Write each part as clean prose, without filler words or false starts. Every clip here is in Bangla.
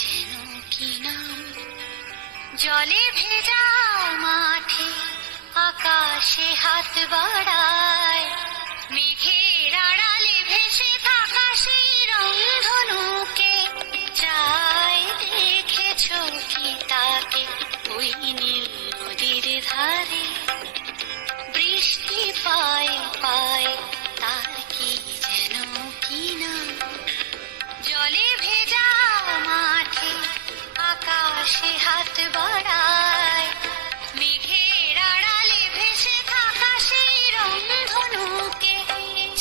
যেন কি নাম, জলে ভেজা মাঠে আকাশে হাত বাড়ায়, মেঘের আড়ালে ভেসে থাকা সেই রংধনুকে চায়। দেখেছো কি তাকে ওই নীল নদীর ধারে, বৃষ্টি পায় পায় তার কি যেন কি নাম, জলে ভেজা মাঠে আকাশে হাত বাড়ায়, মেঘের আড়ালে ভেসে থাকা সেই রংধনুকে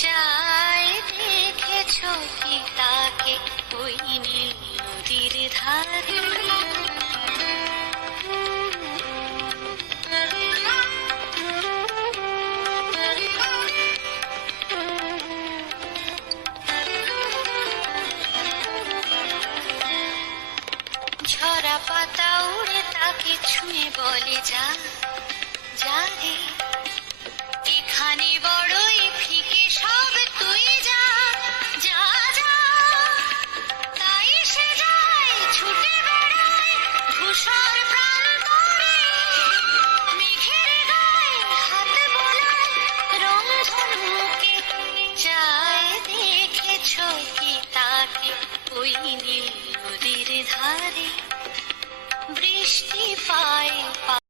চায়। দেখেছো কি তাকে ওই নীল নদীর ধারে। ঝরা পাতা উড়ে তাকে ছুঁয়ে বলে যা, যা রে।